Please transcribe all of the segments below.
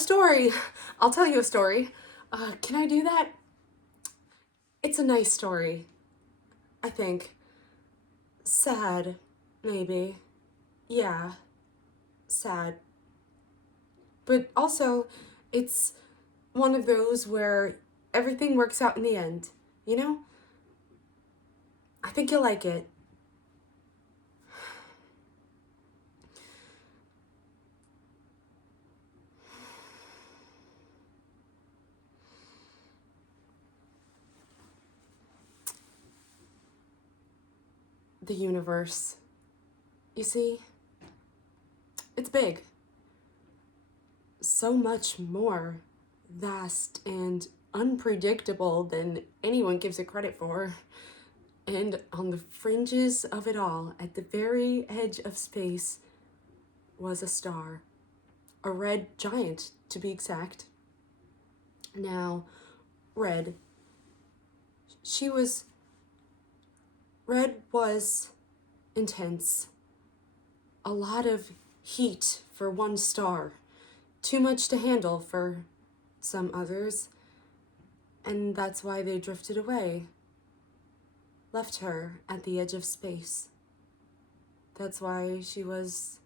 story. I'll tell you a story. Can I do that? It's a nice story, I think. Sad, maybe. Yeah, sad. But also, it's one of those where everything works out in the end, you know? I think you'll like it. The universe. You see, it's big. So much more vast and unpredictable than anyone gives it credit for. And on the fringes of it all, at the very edge of space, was a star. A red giant, to be exact. Now, red. Red was intense. A lot of heat for one star. Too much to handle for some others. And that's why they drifted away. Left her at the edge of space. That's why she was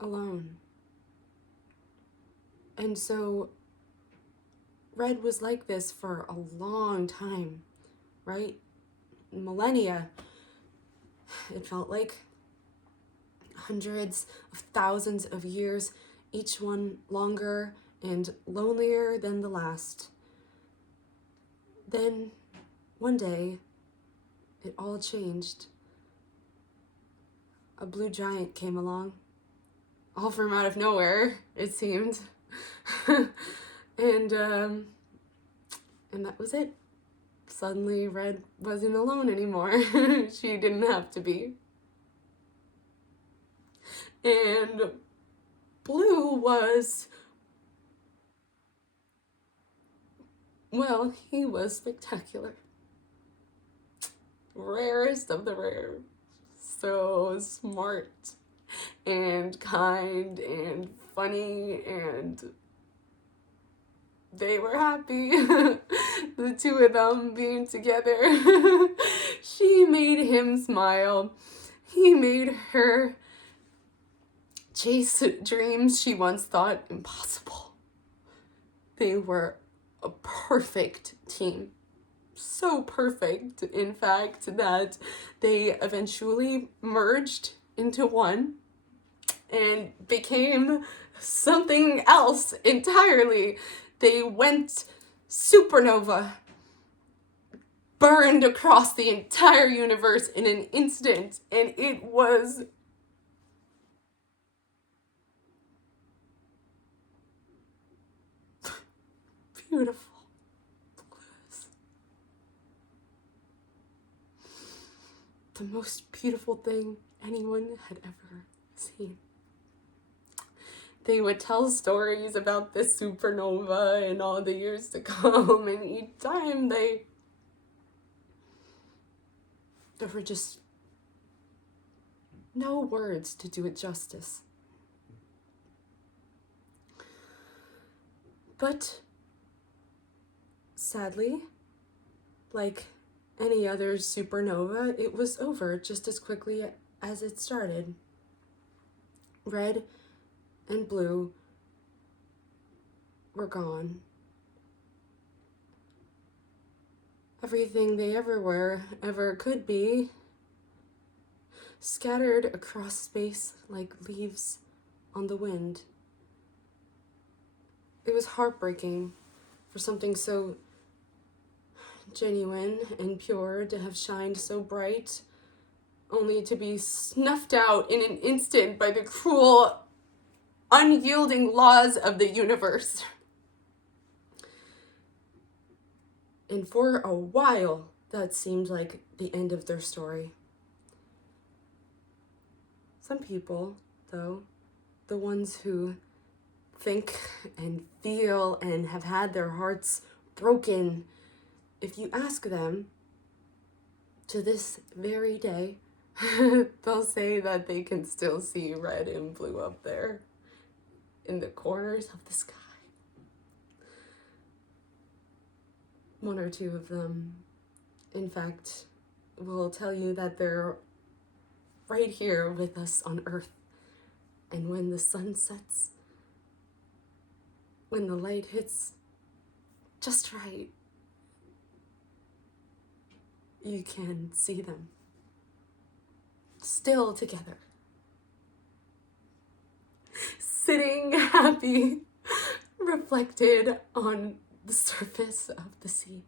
alone. And so Red was like this for a long time, right? Millennia. It felt like hundreds of thousands of years, each one longer and lonelier than the last. Then, one day, it all changed. A blue giant came along, all from out of nowhere, it seemed. and that was it. Suddenly, Red wasn't alone anymore. She didn't have to be. And Blue was, well, he was spectacular. Rarest of the rare. So smart and kind and funny, and they were happy. The two of them being together. She made him smile. He made her chase dreams she once thought impossible. They were a perfect team. So perfect, in fact, that they eventually merged into one and became something else entirely. They went supernova, burned across the entire universe in an instant, and it was beautiful. The most beautiful thing anyone had ever seen. They would tell stories about this supernova and all the years to come, and each time there were just no words to do it justice. But sadly, like any other supernova, it was over just as quickly as it started. Red and Blue were gone. Everything they ever were, ever could be, scattered across space like leaves on the wind. It was heartbreaking for something so genuine and pure to have shined so bright, only to be snuffed out in an instant by the cruel, unyielding laws of the universe. And for a while, that seemed like the end of their story. Some people, though, the ones who think and feel and have had their hearts broken, if you ask them to this very day, they'll say that they can still see Red and Blue up there. in the corners of the sky. One or two of them, in fact, will tell you that they're right here with us on Earth. And when the sun sets, when the light hits just right, you can see them still together, sitting happy, reflected on the surface of the sea.